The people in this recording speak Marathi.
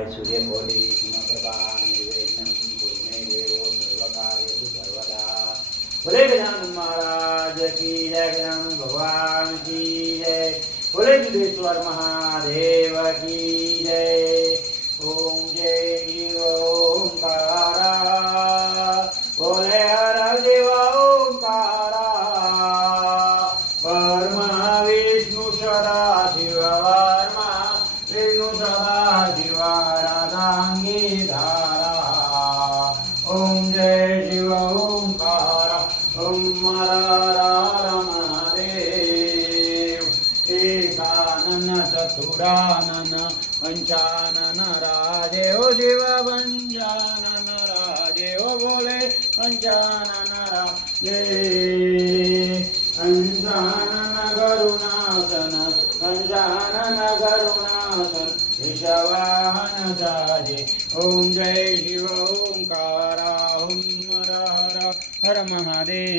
जय सूर्यकोटि समप्रभा निर्विघ्नं कुरु मे देवो सर्वकार्येषु सर्वदा। बोले गजानन महाराज की जय, गजानन भगवान की जय, बोले सिद्धेश्वर महादेव की जय। ओम जय शिव ओंकारा, बोले हर शिव ओंकारा, वर्मा विष्णु सदा शिव, वर्मा विष्णु सदा शिव, राधांगीधारा। ओम जय शिव ओंकारा, ओम हर महादेव। एकानन चतुरानन पंचानन राजे ओ शिव, पंचानन राजे ओ बोले पंचानन राजे। पंचानन करुणासन, पंचानन करुणासन, ईशवाहन साजे। ओम जय शिव ओंकारा, ओम हर हर हर महादेव।